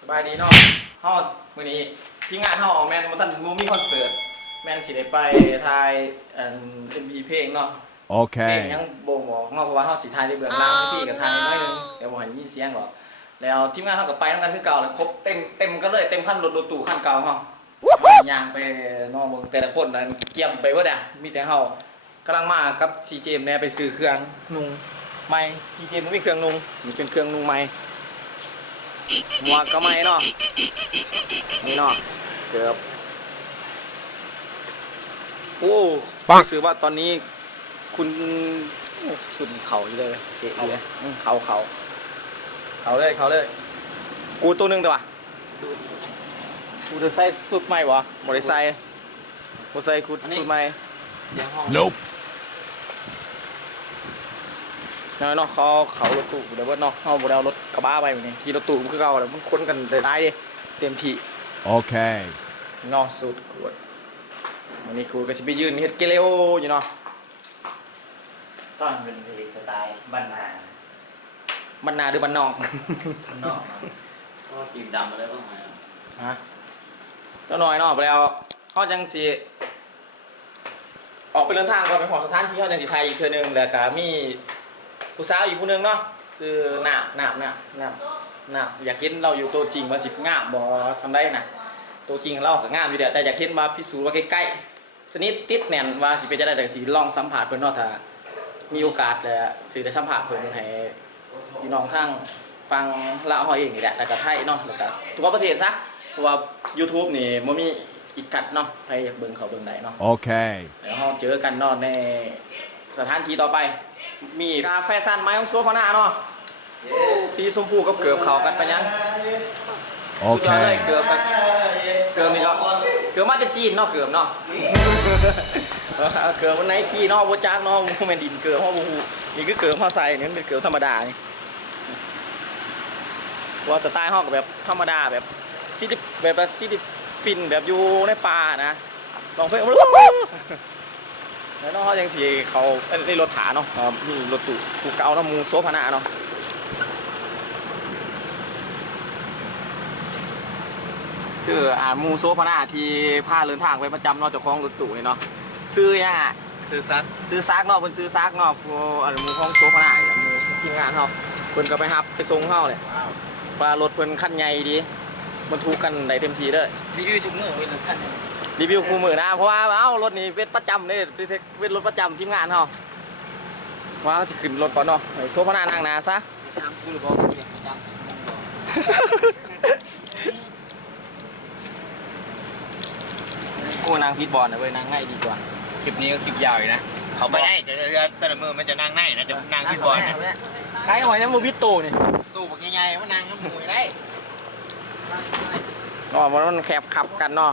สบายดีเนาะเฮามื้อนี้ทีมงานเฮาแม่นบ่ทันบ่มีคอนเสิร์ตแม่นสิได้ไปถ่ายอัน MV เพลงเนาะเพลง Okay. ยังบ่บอกเนาะเพราะว่าเฮาสิถ่ายในเบื้องหลังพี่ก็ถ่ายน้อยหนึงแต่บ่ให้มีเสียงหรอกแล้วทีมงานเฮาก็ไปนํกันคือเก่าเลยครบเต็มเต็มกันเลยเต็มคันรถรถตู้คันเก่าเฮาย่างไปเนอกเมืองแต่ละคนนั้นเกี่ยมไปเบิดอะมีแต่เฮากำลังมากับ CJ แม่ไปซื้อเครื่องนุ่งไม้ CJ มันมีเครื่องนุ่งนี่เป็นเครื่องนุ่งไม้ หมวกก็ไม่เนาะนี่เนาะเกือบโอ้รู้สึกว่าตอนนี้คุณสุดเขาอยู่เลยเอะเลยอืมเขาเขาเขาเลยเขาเลยกูตัวหนึงแต่ว่ากูจะใส่สุดใหม่วะบริใส่กูใส่กูสุดใหม่ Nope. เนาะ เนาะเขาเขารถตู้เดี๋ยวว่าเนาะเขาบริเอารถกระบะไปเหมือนกันขี่รถตู้มันคือเก่าแล้วมันคนกันได้ดิเต็มที่ Okay. เนอสุดขวดวันนี้ครูก็จะไปยืนเฮ็ดเกลียวอยู่เนาะตอนเป็นเพลงสไตล์บ้านนาบรรนาหรือบ้านนอกข้างนอกนะก็ตีมดำมาแล้วบ้างไหมฮะแล้วหน่อยเนาะไปแล้วเขาจังสีออกไปเดินทางก่อนไปหอสถานที่เขาจังสีไทยอีกเทื่อหนึงแล้วก็มี ผู้สาวอีกผู้หนึงเนาะซื้อหนาบหนาบหนาบหนาบหนาบอยากเห็นเราอยู่ตัวจริงว่าสิงามบ่ทำได้น่ะตัวจริงเราก็งามอยู่เดียวแต่อยากเห็นว่าพิสูจน์ว่าใกล้ๆสนิทติดแน่นว่าสิเป็นจะได้แต่สิลองสัมผัสเพิ่นเนาะถ้ามีโอกาสแล้วสิได้สัมผัสเพิ่นให้พี่น้องทางฟังลาวเฮาเองนี่แหละแล้วก็ไทยเนาะแล้วก็ทั่วประเทศซะเพราะว่า YouTube นี่บ่มีอีกกัดเนาะใครอยากเบิ่งเขาเบิ่งได้เนาะ Okay. เดี๋ยวเราเจอกันเนอนในสถานที่ต่อไป มีกาแฟซันไม้ของโซฟานาเนาะสีชมพูกับเกือบเขากันไปยังสุดยอดเลย Okay. เกือบกันเกือบนี่ก็เกือบมาจะจีนเนาะเกือบเนาะเออเกือบมันไนกี้เนาะวัจากเนาะมันเป็นดินเกือบห้องบูนี่คือเกือบห้าใส่นี่มันเป็นเกือบธรรมดานี่ว่าสไตล์ห้องแบบธรรมดาแบบซิติแบบแบบซิติปินแบบอยู่ในป่านะลองเพลง แล้วเนาะเขายังสีเขาเอ้ยในรถถาเนาะอ่ามีรถตู้ตู้เก่าเนาะหมูโซฟานาเนาะคืออ่าหมูโซฟานาที่พาเดินทางไปประจำเนาะเจ้าของรถตู้นี่เนาะซื้อยังอะคือซักซื้อซากเนาะเพิ่นซื้อซากเนาะพวกอันหมูของโซฟานานี่แหละหมูทีมงานเฮาเพิ่นก็ไปรับไปส่งเฮาเลยว่ารถเพิ่นคันใหญ่ดีบรรทุกกันได้เต็มที่เลยรีวิวทุกมือเว้ยทุกท่าน รีวิวคู่มือนะเพราะว่าเอ้ารถนี้เป็นประจำเลยเป็นรถประจำทีมงานเขาว่าจะขึ้นรถก่อนเนาะให้โซฟานานั่งหนาซะทำกูหรือบอกเปลี่ยนประจำโอ้นางพีทบอลนะเว้ยนางง่ายดีกว่าคลิปนี้ก็คลิปยาวอยู่นะเขาไปได้แต่แต่ละมือมันจะนั่งในนะจะนั่งที่บอลนะใครเอาไว้นะมูพิโตนี่ตู้บักใหญ่ๆมันนั่งน้ำมูได้เนาะมันมันแคบขับกันเนาะ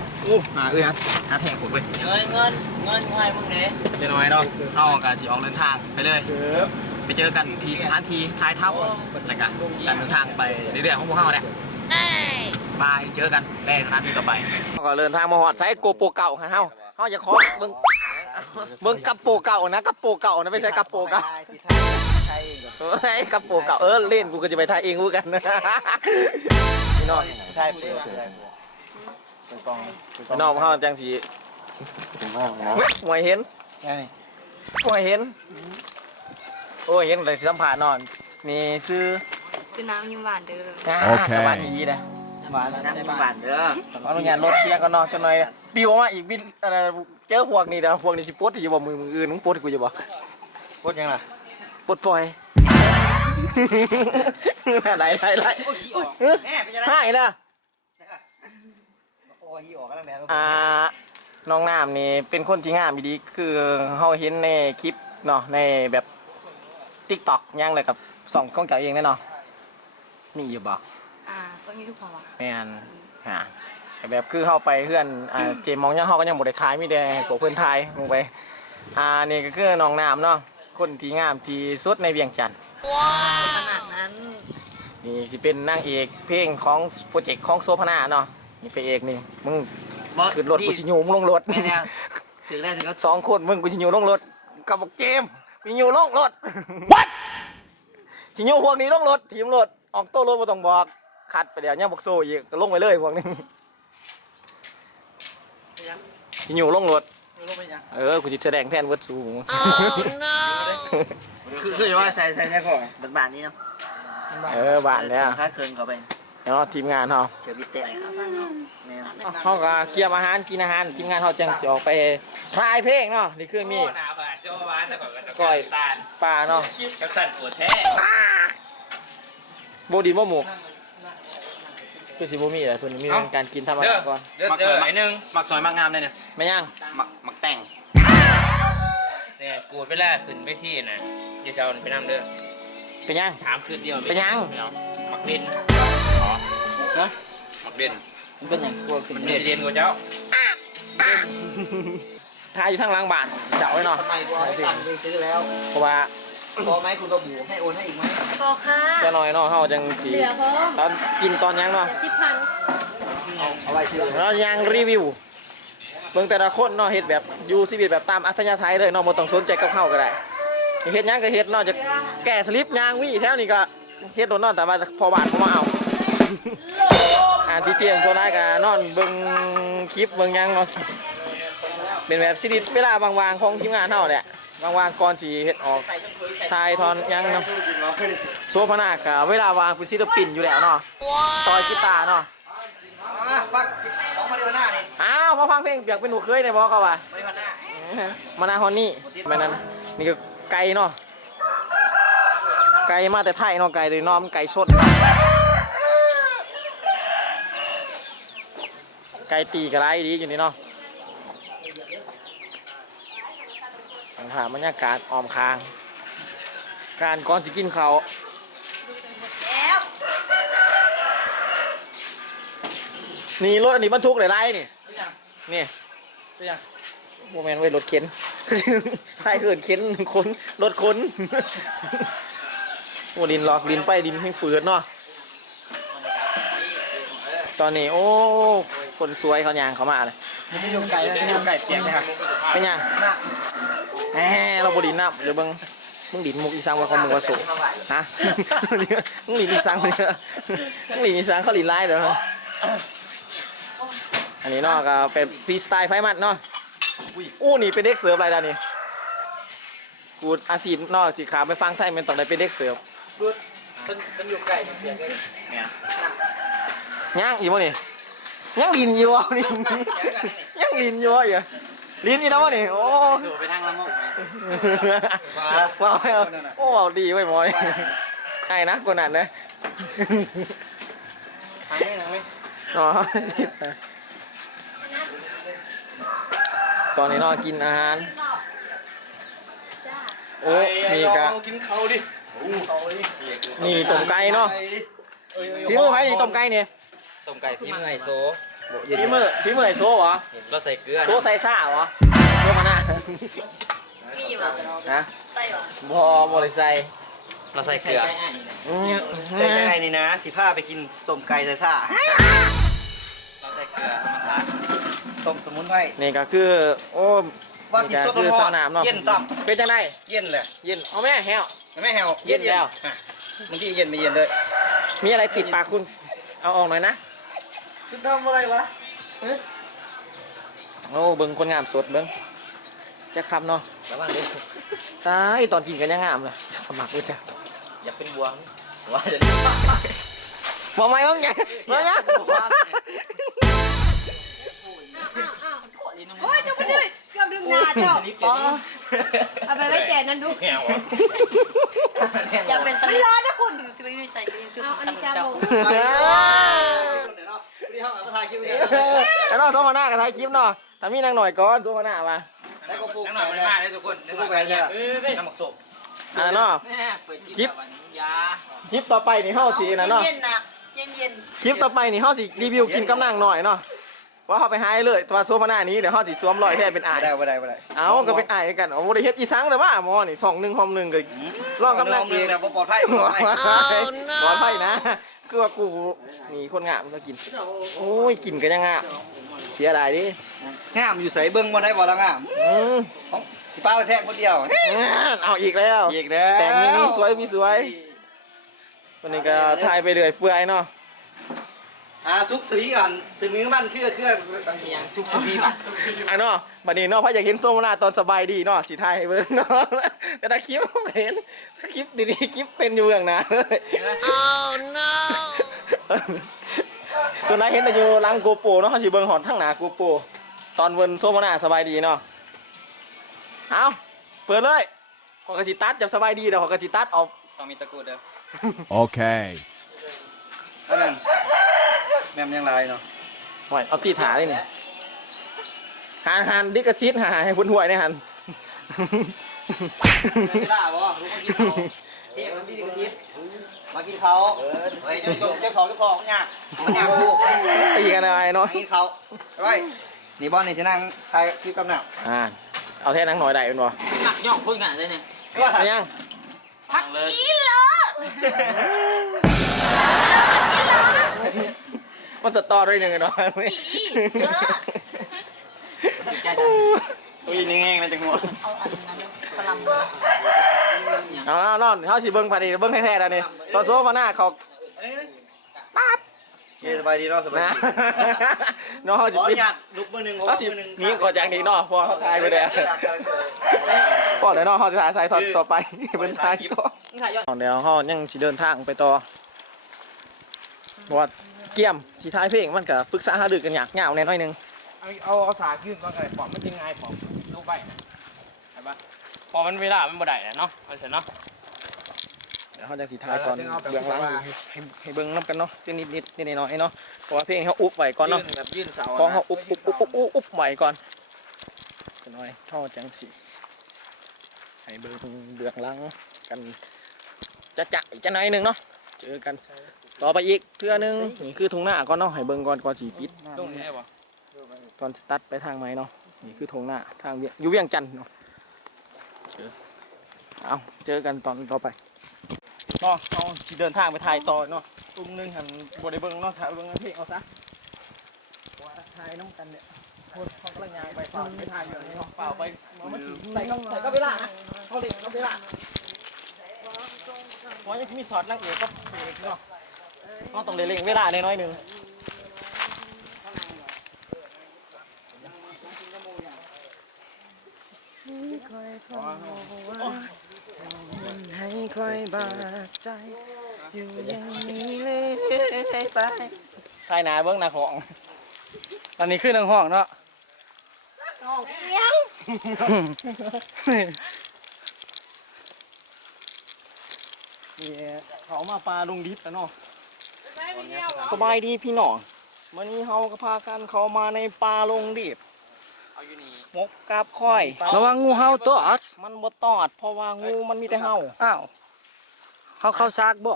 ตู้กูเด้ไอ้เล็กคนหน่อยแล้วมึงโอ้โอ้จิเขาทั้งหล้างน้ำล้างมัวซะเอามกบักกูเด้อนะให้คนหน่อยๆหมุนเขาไปก่อนเป็นสีนางนอกเอาแฮะโอ้ยสำนีผู้ดีอยู่นะรถถูนี่นางซองกูแอปกูนี่อะไรอู้หาเอ้ยฮะหาแทงผมไปเงินเงินเงินกูให้มึงเด้เดี๋ยวหน่อยเนาะเอาการสิออกเดินทางไปเลยไปเจอกันที่สถานที่ท้ายทัพแล้วกันการเดินทางไปเรื่อยๆของพวกเขาเนี่ยบายเจอกันในสถานที่ต่อไปเขาก็เดินทางมาหอดไซโกโปรเก่าฮะเฮาเฮาจะขอเบิ่งเบิ่งกับโปรเก่านะกับโปรเก่านะไม่ใช่กับโปรเก่าไทยเอ้ยกับโปรเก่าเออเล่นกูก็จะไปถ่ายเองกูกันนะพี่น้องไทยเปิด เป็นกองพี่น้องเฮาจังสีถึงมากนะหวยเห็นไงหวยเห็น โอ้ยเห็นอะไรสิสัมผัสนอน นี่ซื้อซื้อน้ำยิ้มหวานเด้อจ้าโอเคสวัสดีนะหวานน้ำหวานเด้อขออนุญาตรถเสียงกันเนาะจังหน่อยปิวออกมาอีกบินอะไรเจอพวกนี้เด้อพวกนี้สิปลดอยู่บ่มือมืออื่นมึงปลดให้กูอยู่บ่พูดยังล่ะปลดปล่อยไหลไหลไหลโอ้ยออกแน่เป็นยังไงหายนะโอ้ยออกกันแล้วอ่าน้องน้ำนี่เป็นคนที่งามดีคือเฮาเห็นในคลิปเนาะในแบบ TikTok ย่างเลยกับสองของเจ้าเองแน่เนาะมีอยู่บ่อ่าซ่อนยูทูบพอวะแม่นฮะแบบคือเข้าไปเพื่อนอ่าเจมมองยังเฮาก็ยังบ่ได้ทายมีแต่พวกเพื่อนทายลงไปอ่านี่ก็คือน้องน้ำเนาะคนที่งามที่สุดในเวียงจันทน์ขนาดนั้น นี่สิเป็นนางเอกเพลงของโปรเจกต์ของโซพนาเนาะ นี่พระเอกนี่มึงขึ้นรถกูสิยูมึงลงรถแม่เนี่ยถึงแล้วถึงก็สองคนมึงกูสิยูลงรถกับบอกเจมส์กูสิยูลงรถ What สิยูพวกนี้ลงรถทีมรถออกโต้รถบ่ต้องบอกขัดไปเดี๋ยวเนี่ยบอกโซ่อีกก็ลงไปเลยพวกนี้สิยูลงรถลงไปยังเออกูจะแสดงแทนเวิร์ดสูงคือคือว่าใส่ใส่ใส่ของบันบานนี้เนาะเออบานเนี่ยค่าเคินเขาไป แล้วทีมงานเขาเจอบิเตะใส่ขาสั้นเนาะแม่เขาก็เกี่ยมอาหารกินอาหารทีมงานเขาจังสิออกไปทายเพลงเนาะนี่คือมีหนาบาดเจ้าบ้านแต่ก่อนก็จะก้อยตาลปลาเนาะกับสั่นปวดแท้โบดินบ่หมูกคือสิบ่มีแหละส่วนนี้มีเรื่องการกินธรรมเด้อดาก่อนเด้อเด้อไอ้หนึ่งมักสวยมักงามเลยเนี่ยไม่ย่างมักมักแต่งเนี่ยกูเวลาขึ้นไปที่นะเดี๋ยวจะเอาไปนั่งเด้อเป็นย่างถามคืนเดียวเป็นยังไม่เอามักเด่น ฮะมักเด่นมันเป็นหยังกลัวกินมันเด่นกว่าเจ้าทายอยู่ทางหล้างบ้านเจ้าไว้เนาะทำไมกูเอาให้ตังค์ไปซื้อแล้วเพราะว่าพอไหมคุณกระบูให้โอนให้อีกไหมพอค่ะเจ้าน้อยเนาะเฮาจังสิเหลือพอตอนกินตอนยังเนาะสิบพันเอาไว้ซื้อเรายังรีวิวเบิ่งแต่ละคนเนาะเฮ็ดแบบอยู่ชีวิตแบบตามอัธยาศัยเลยเนาะบ่ต้องสนใจกับเฮาก็ได้เฮ็ดหยังก็เฮ็ดเนาะจะแก้สลิปยางวี่แถวนี้ก็เฮ็ดโดนเนาะแต่ว่าพอบาทบ่มาเอา อ่าที่เทียงตัวได้ก็นอนเบิ่งคลิปเบิ่งหยังเนาะเป็นแบบชีวิตเวลาบางๆของทีมงานเฮาแหละบางๆก่อนสิเฮ็ดออกถ่ายทอนหยังเนาะโซฟานาก็เวลาวางเป็นศิลปินอยู่แล้วเนาะต่อยกีตาร์เนาะอะฟังของมาเดือนหน้านี่อ้าวพอฟังเพลงเปียกเป็นหนูเคยในบอกเขาว่ามาเดือนหน้ามานาฮอนนี่แบบนั้นนี่ก็ไก่เนาะไก่มาแต่ไทยเนาะไก่เลยน้อมไก่สด ไก่ตีกระไรดีอยู่นี่เนาะยังถามบรรยากาศออมคาง การก่อนสิกินเขาวแล้วนี่รถอันนี้บรรทุกหลายๆนี่ นี่โมเมนต์ไว้รถเข็นไทยเกินเข็นคนรถคนโอ้ดินหลอกดินไปดินแห้งฝืดเนาะตอนนี้ โอ้ คนสวยเขายางเขามาเลยไม่ยงไก่ไม่ยงไก่เปียกนะครับเป็นยังแหมเราบดินนับเดี๋ยวเบิ่งมึงดินมุกอีสังว่าเขามึงว่าโสฮะมึงดินอีสังเนี่ยมึงดินอีสังเขาดินไล่เด้ออันนี้เนาะก็เป็นฟรีสไตล์ไฟมัดเนาะอู้นี่เป็นเด็กเสิร์ฟอะไรดานี่กูอาชีพเนอกสิขาไปฟังไทยมันต้องได้เป็นเด็กเสิร์ฟมันมันอยู่ใกล้เสียงเลยเนี่ยย่างอีบ่นี่ ย่างลินอยู่วะนี่ย่างลินอยู่วะอย่าลินอีแล้ววะนี่โอ้สู่ไปทางละมกไหมว้าวเอาโอ้เอาดีไว้ยหมอยไอ้นะคนนั้นนะทางนี้นะไหมอ๋อตอนนี้นอกินอาหารโอ้มีกะกินเขาดินี่ต้มไก่เนาะพี่มือไผนี่ต้มไก่เนี่ย ต้มไก่พี่มือไฮโซพี่มือพี่มือไอโซ่เหรอเราใส่เกลือโซ่ใส่ซ่าเหรอโซ่มาหน้ามีมั้ยฮะใส่เหรอพอบริใส่เราใส่เกลืออืมใส่ไก่นี่นะสิผ้าไปกินต้มไก่ใส่ซ่าเราใส่เกลือธรรมชาติต้มสมุนไพรนี่ก็คือโอ้ว่านี่ที่ก็สดคือร้อสานนามเนาะเย็นซ้เป็นจังไดำเย็นเลยเย็นเอาแม่แฮวไม่แหวเย็นแล้วอะบางทีเย็นไม่เย็นเลยมีอะไรติดปากคุณเอาออกหน่อยนะ คุณทำอะไรวะโอ้เบิ่งคนงามสดเบิ่งจะคำเนาะระวังเลยตายตอนกินกันยังงามเลยจะสมัครด้วยจ้ะอย่าเป็นบวงว่าจะบอกไหมว่าไงว่าไงโอ้ยจะไปด้วยเกือบดึงหน้าเจ้าอ๋อเอาไปไว้แจกนั่นดูแหวอยากเป็นสลิปร้อนนะคุณดูสิไม่ได้ใจคือสำคัญของเจ้า ที่ห้องอัปทาคิวเนี่ยแล้วเนาะโซมาหน้ากับท้ายคลิปเนาะถ้ามีนางหน่อยก่อนโซมาหน้ามาแล้วก็พูกนั่งหน่อยไม่มาเลยทุกคนพูกแหวนเนี่ยเออเว้ยน้ำหมักศพอ่าเนาะคลิปยาคลิปต่อไปนี่เฮาสินะเนาะเย็นๆนะเย็นคลิปต่อไปนี่เฮาสิรีวิวกินกำลังหน่อยเนาะว่าเขาไปหายเลยแตัวาโซฟาหน้านี้เดี๋ยวเขาสิสวมรอยแท้เป็นอายได้บ่ได้บ่ได้เอาก็เป็นอายกันเอาบ่ได้เฮ็ดอีสังแต่ว่าหมอนี่สองหนึ่งหอมหนึ่งก็ลองกับนางเอกแล้วบ่ปลอดภัยบ่ปปลลออดดภัยภัยปลอดภัยนะ คือว่ากูนี่คนงามก็กิน โอ้ยกินกันยังงามเสียดายดิงามอยู่ใส่เบิ่งบ่ได้บ่ละงามอืมของสิป้าไปแทงคนเดียวเอาอีกแล้วอีกแล้วแต่งนี้มีสวยมีสวยวันนี้ก็ทายไปเรื่อยเปื่อยเนาะ อ่าซุกสวีก่อนซื้อมือมันคือเคือยังสุกสบีบ่ะอะเนาะบัดนี้เนาะพระอยากเห็นส้มนาตอนสบายดีเนาะสิทยให้เบิ่งเนาะแต่ถ้าคลิปบ่เห็นถ้าคลิปดีๆคลิปเป็นอยู่อย่างนั้นเลยตัวนั้นเห็นแต่อยู่หลังโกโปรเนาะเขาสิเบิ่งหอดทั้งหนาโกโปรตอนเวินโซมนาสบายดีเนาะเอาเปิดเลยขอกระสิตัดจับสบายดีเดี๋ยวขอกระสิตัดออกต้องมีตะกรุดเด้อ Okay. อันนั้น แม่มยังลายเนาะหอยเอาตีถาเลยนี่หันหันดิกระซิดหาให้พุ่นห่วยเนี่ยหันไม่ได้บ่รู้มากินเขาเฮ้ยมันดีกันยิดมากินเขาเฮ้ยจะจงเจ้าของเจ้าของมันยากมันยากกูตีกันอะไรเนาะมากินเขาไว้นี่บอลนี่ที่นั่งถ่ายคลิปกับหนักอ่าเอาแท่นังหน่อยได้เป็นบ่หนักย่องพูดงานได้เนี่ยก็เอายังพักเลยอีเหรอ มันจะต่อด้วยหนึ่งเนาะอีเหรอใจดังตัวยิงแง่งๆนะจังหวะเอาอันนั้นกระลำเอาเอานอนเขาสิเบิ่งพอดีเบิ่งแท้ๆแล้วนี่ตอนโซมาหน้าเขาปั๊บเฮ้ยสบายดีเนาะสบายนะดีเนาะเขาขสิออปินุดญาตลุกมือหนึ่งเขาสิมือหนึ่งหนี้ก่อนจากนี้เนาะพอเขาทายไปแล้วพอแล้วเนาะเขาจะถ่ายสายทอดต่อไปเป็นทายต่อถ่ายยอดเดี๋ยวเขายังสิเดินทางไปต่อ เพราะว่าเกี่ยมที่ท้ายเพลงมันก็ปรึกษาหารือกันอยากเหงาแน่น้อยหนึงเอาเอาเอาสาขึ้นก่อนเลยปอมมันยังไงปอมลูกใบนะเห็นปะพอมันเวลามันบ่ได้นะเนาะเอาเสร็จเนาะเดี๋ยวเขาจะสิท้ายก่อนเออเอาแบบเบื้องหลังว่าให้ให้ให้เบิ่งน้ำกันเนาะนิดนิดนิดนิดหน่อยๆเนาะเพราะว่าเพลงเขาอุบไว้ก่อนเนาะยื่แบบยื่นเสาของเขาอุบอุบอุบอุบอุบอุบไว้ก่อนจะน้อยท่อจังสีให้เบิ่งเบื้องหลังกันจะจะอีกจะหน่อยหนึงเนาะเจอกัน ต่อไปอีกเทื่อหนึงนี่คือทงหน้าก่อนเนาะให้เบิ่งก่อนก่อนสีปิดตรงนี้ได้ปะตอนตัดไปทางไหนเนาะนี่คือทงหน้าทางเวียงอยู่เวียงจันทน์เนาะเจอเอาเจอกันตอนต่อไปเนาะเอาสิเดินทางไปถ่ายต่อเนาะตุ้มหนึงหันบริเบิงเนาะถ่ายเบิงเพลงเอาซะเพราะว่าถ่ายน้ำกันเนี่ยคนเขากำลังยางไปเปล่าไปถ่ายอยู่นี่เนาะเปล่าไปเอามาสิใส่ก็ใส่ก็เวลานะเขาเล่นก็เวลาเพราะยังมีสอดนั่งเอกก็เอกเนาะ ต้องต้องเล่นๆเวลาหน่อยหนึ่งให้คอยบาดใจ อยู่อย่างนี้เลยไปถ่ายหนาเบื้องหน้าของอันนี้ขึ้นทางห้องเนาะห้องเลี้ยงนี่เขามาปลาลุงดิบแล้วเนาะ สบายดีพี่น้องวันนี้เขาก็พากันเขามาในปลาลงดิบเอาอยู่นี่มกกาบค่อย ระวังงูเห่าตัวอดมันบ่ตอด เพราะว่างูมันมีแต่เห่าอ้าวเขาเข้าซากบ่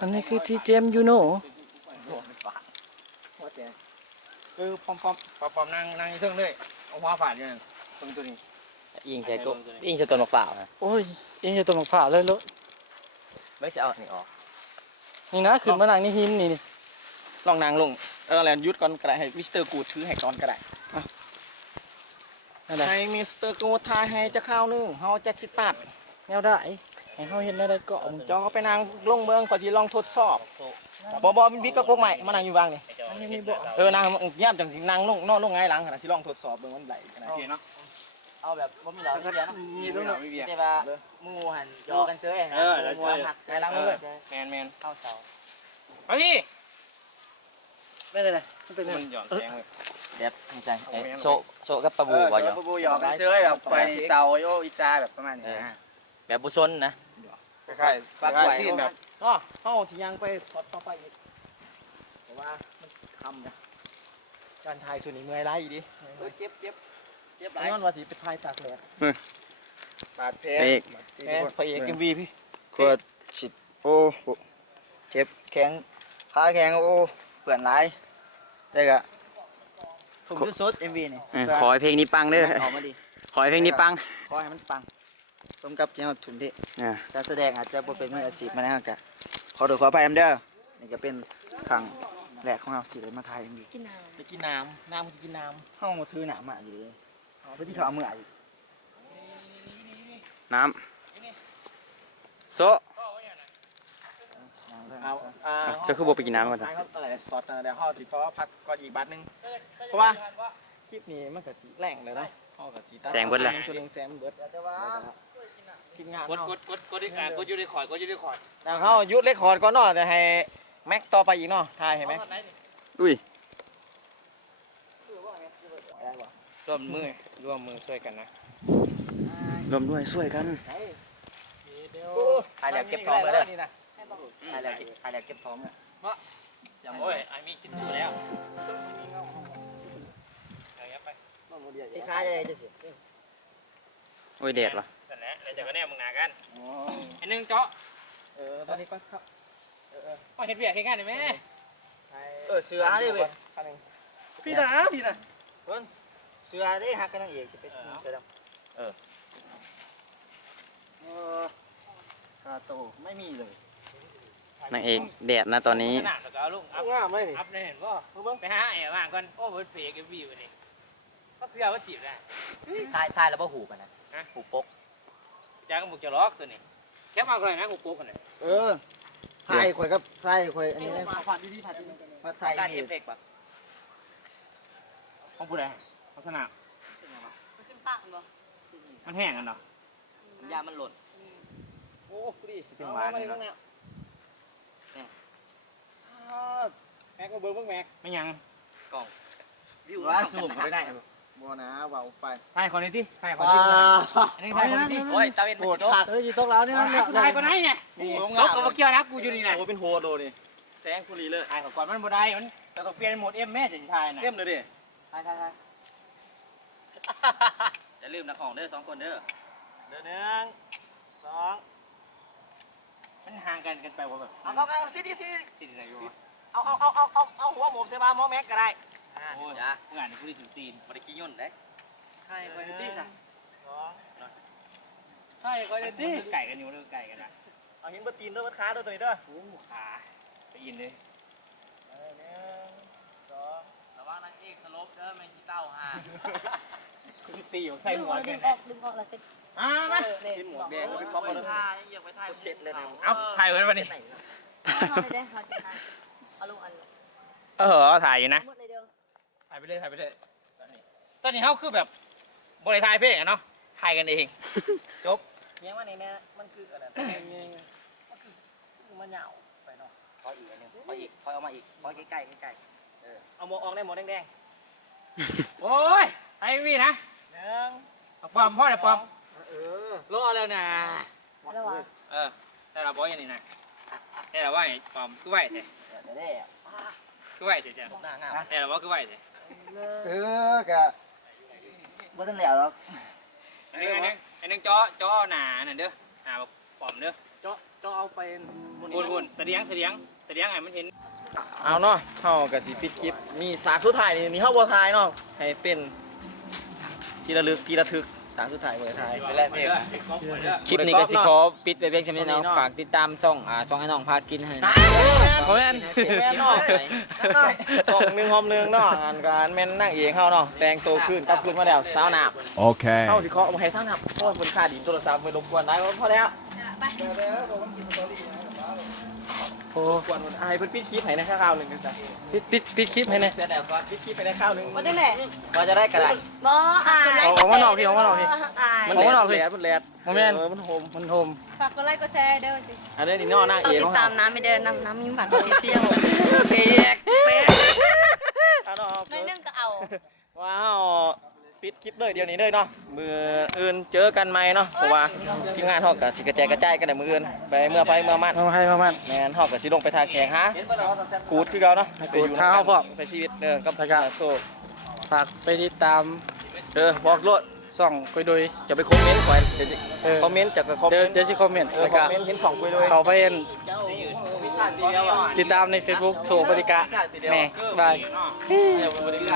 อันนี้คือที่เจมยูโนเออปอมปอมปอมปอมนั่งนั่งอยู่เทิงเลยเอาหัวฝาดอยู่นั่นตรงตัวนี้ยิงใส่กุยิงใส่ต้นมะพร้าวนะโอ้ยยังจะตัวหมกผ่าเลยเลย ไม่ใช่เอาอันนี่ออก นี่นะขึ้นมานั่งนี่หินนี่นี่ลองนางลงเออแล้วหยุดก่อนก็ได้ให้มิสเตอร์กูดถือให้ก่อนก็ได้นั่นแหละให้มิสเตอร์กูดทายให้จะข้าวนึงเฮาจะสิตัดแนวได้ให้เขาเห็นได้ได้เกาะมึงจอเขาไปนางลงเมืองก่อนที่ลองทดสอบบ่บ่มีบิ๊กก็กกใหม่มานั่งอยู่วางนี่อันนี้มีบ่เออนางย่ำจังสินางลงนอนลงไงายหลังขณะที่ลองทดสอบเบิ่งมันไหลขนาดโอนี้เคเนาะ เอาแบบว่ามีเหล้าเดียวนะมีด้วยเนาะมีเบียร์แต่ว่าหมูหันยอกันเซ้ยนะหมูหักไงหลังเลยแมนแมนเข้าเสาเอาพี่ไม่ได้เลยมันเป็นมันหย่อนแสงเลยแบบนี่จังเอ๊ะโซโซกับปลาบูบูบ่บ่อหยอกบูหยอกกันเสื้อแบบไปเสาโยอิจาแบบประมาณนี้นะแบบบุซนนะคล้ายๆปลาไหลแบบก็เฮาที่ยังไปทดต่อไปอีกเพราะว่ามันคำนะการถ่ายส่วนนี้เมื่อยไรอีดิเจ็บเจ็บเจ็บหไอ้ลายย้อนว่าสิไปถ่ายตากแดดบาดแผลแม่พระเอก MV พี่ขวดฉิดโอ้เจ็บแข็งขาแข็งโอ้เปื่อนหลายแต่ก็ผมที่สุด MV นี่เออขอให้เพลงนี้ปังเด้อให้มันออกมาดีขอให้เพลงนี้ปังขอให้มันปังสมกับที่เราทุ่มเทอ่าการแสดงอาจจะบ่เป็นมืออาชีพมาแล้วกะขอโทษขออภัยนำเด้อนี่ก็เป็นครั้งแรกของเราที่ได้มาถ่าย MV กินน้จะกินน้ำน้ำจะกินน้เฮาถือหน้ามาอยู่เลย เอาไปที่เขาเอามืออีกน้ำโซะำเอาอ่าเจะคือบ่ไปกินน้ำก่อนจ้ะใช่ครับอะไรสดเดี๋ยวห่อสิเพราะว่าพักก่อนอีกบัตรหนึงเพราะว่าคลิปนี้มันก็สีแรงเลยนะห่อกับสีตาแสงเบิดแหละส่วนหนึ่งแสงเบิดแต่ว่าทีมงานกดเนาะกดกดกดด้วยกันกดอยู่ในคอร์ดกดอยู่ในคอร์ดเดี๋ยวเขายุดเลคคอร์ดก่อนเนาะจะให้แม็กต่อไปอีกเนาะถ่ายให้แม็กอุ้ย ร่วมมือร่วมมือช่วยกันนะรวมด้วยช่วยกันถ่ายแล้วเก็บท้องเลยเด้อถ่ายแล้วถ่ายแล้วเก็บท้องเลยโอ้ยไอ้มีคิดชื่อแล้วเอาอย่างไปที่ค้าจะได้จะสิโอ้ยแดดวะแต่แหละแล้วจะก็แน่มึงหนากันไอ้หนึงเจาะเออตอนนี้ก็ครับพอเห็นเบียร์เห็นงานได้ไหมเออเสือได้เว้ยคันหนึ่งพี่นะพี่นะเสือได้ฮักกันนางเอกสิเป็นเสือดำเออคาโตไม่มีเลยนางเอกแดดนะตอนนี้ขนาดแล้วก็เอาลุงอัพงามเลยนี่อัพได้เห็นป่ะไปหาแอบว่างก่อนโอ้เบิร์ดเฟกเอฟวีวันนี้ก็เสื้อว่าจีบได้ถ่ายถ่ายแล้วบ่หูกันนะฮะหูปกจ้าก็บุกจะล็อกตัวนี้แค่มาก่อนนะกูโป๊กันเลยเออถ่ายข่อยกับถ่ายข่อยอันนี้นะผัดดีๆผัดดีมาถ่ายการนี่เอฟเฟกต์ป่ะของผู้ใด ลักษณะำขึ้นปากบ่มันแห้งกันเนาะยามันหล่นโอ้พอดีเป็นหวานมาเลยเลยเนาะข้างหน้าอ่าแม็กมาเบิ้งเบิ้งแม็กไม่ยังวิวว่าสูบไปได้บ่นะเบาไปถ่ายคนนี้ที่ถ่ายคนว้านี้อันนี้ถ่ายคนนี้ที่โอ้ยตาเวนโหมันดสิโดคักๆเอออยู่ตกแล้วนี่นะถ่ายคนไหนเนี่ยนี่ตงากมกับเกี่ยวนะกูอยู่นี่นะโอ้เป็นโฮโดนี่แสงกุลีเลยถ่ายก่อนมันบ่ได้มันแต่ต้องเปลี่ยนโหมดเอ็มแม่จะถ่ายนะเต็มเลยดิถ่ายถ่ายถ่าย อย่าลืมนักของเด้อสองคนเด้อเดี๋ยวหนึ่งสองมันห่างกันกันไปว่าแบบเอาเอาเอาซิดิซิดิสิไหนอยู่เอาเอาเอาเอาเอาเอาหัวหมูเซบาหมอแม็กก็ได้โอ้ยจ้าเมื่อวานนี้กูได้ถึงตีนบ่ได้ขี้ยุ่นเด้ใช่คอยตีสัสองใช่คอยตีไก่กันอยู่เรื่องไก่กันนะเอาหินบนตีนด้วยบนขาด้วยตัวนี้ด้วยโอ้ขาไปยินเลยเออหนึ่งสองระ วังนางเอกสลบเด้อแม่งขี้เต้าห่ากูสิตีอยู่ใส่ดึงหัอวอกกัดึนงออกดึงออกแล้วก็อ่ามากินหมวกแดงก็เป็นป๊อปไปมาเลยท่าอย่าไปท่าเสร็จเลยนะเอาถ่ายไว้วันนี้เอาไปได้ค่ะกินนะเอาลงอันเออถ่ายอยู่นะหมดเลยเด้อถ่ายไปเลยถ่ายไปเลยตอนนี้ตอนนี้เขาคือแบบบริถ่ายเพลงอะเนาะถ่ายกันเองเนี้ยว่าในแม่มันคืออะไรมันคือคือมันเหงาไปเนาะขออีกอันหนึงขออีกขอเอามาอีกขอใกล้ๆใกล้ เอาหมวกออกได้หมวกแดงโอ้ยถ่ายวีนะๆหนึ่งเอาปอมพ่อเดี๋ยวปอมเออรอแล้วนะแล้วว่าเออแต่เราบอกอย่างนี้นะแต่เราว่าไอ้ปอมคือไหวเถอะเดี๋ยวได้อะคือไหวเถอะจ้ะๆหน้างามแต่เราว่าคือไหวเถอะเออกะบ่ทันแล้วหรอกอันนึงอันนึงอันนึงจอจอหนานั่นเด้อหนาปอมเด้อเจาะเจาะเอาไปบุญบุญเสียงเสียงเสียงไอ้มันเห็น เอาเนาะเฮากับสิปิดคลิปมีสากสุดท้ายนี่นี่เฮาบ่ทายเนาะให้เป็นทีละลึกทีละทึกสากสุดท้ายบ่ได้ทาย ไปแล้วเพลงคลิปนี้ก็สิขอปิดไปเพียงแค่นี้เนาะฝากติดตามช่องอ่าช่องไอ้น้องพากินให้นะเพราะแม่นแม่นเนาะสองหนึ่งหอมหนึ่งเนาะอันการแม่นนั่งเองเฮาเนาะแต่งตัวขึ้นกลับขึ้นมาแล้วสาวหนาบ Okay. เฮาสิขอเอาให้สาวหนาบเพราะว่าเพิ่นค่าดินโทรศัพท์ไปรบกวนได้พอแล้ว ไปโอ้ร บกวนเพิ่นให้เพิ่นปิดคลิปให้ในข้าวหนึงกันซะปิดปิดปิดคลิปให้แน่ เสร็จแล้วก็ปิดคลิปให้ในข้าวหนึงว่าจังได๋ว่าจะได้กระไดบ่อายเอามาหนอกพี่เอามาหนอกพี่อายมันเอาแหลมาหน่อยดสิแหลดมันแหลดโมแม่นเออมันโฮมมันโฮมฝากกดไลค์กดแชร์เด้อสิอันนี้นี่เนาะนางต้อเองติดของตาเฮามน้ำไม่เดินน้ำน้ำยิ้มหวานออฟฟิเชียลเปียกเปียกเอาเนาะไม่นึ่งก็เอาว้าว ปิดคลิปเลยเดี๋ยวนี้เลยเนาะมืออื่นเจอกันใหม่เนาะเพราะว่าทีมงานเฮาก็สิกระจายกระจายกันได้มืออื่นไปเมื่อไปเมื่อมันเอาให้มามันแม่นเฮาก็สิลงไปทาแขกฮะกูดคือเก่าเนาะกูดข้าวพร้อมไปชีวิตเด้อกับแล้วก็โซ่ฝากไปติดตามเด้อบอกโลดส่องกุยดุยจะไปคอมเมนต์ก่อนเดี๋ยวจะเออคอมเมนต์จากคอมเมเดี๋ยวนต์เดี๋ยวสิคอมเมนต์เออแล้วคอก็มเมนต์เห็นสองคุยด้วยเขาไปเอ็นติดตามใน Facebook โชว์บริกะแม่บายเนี่ยบริการ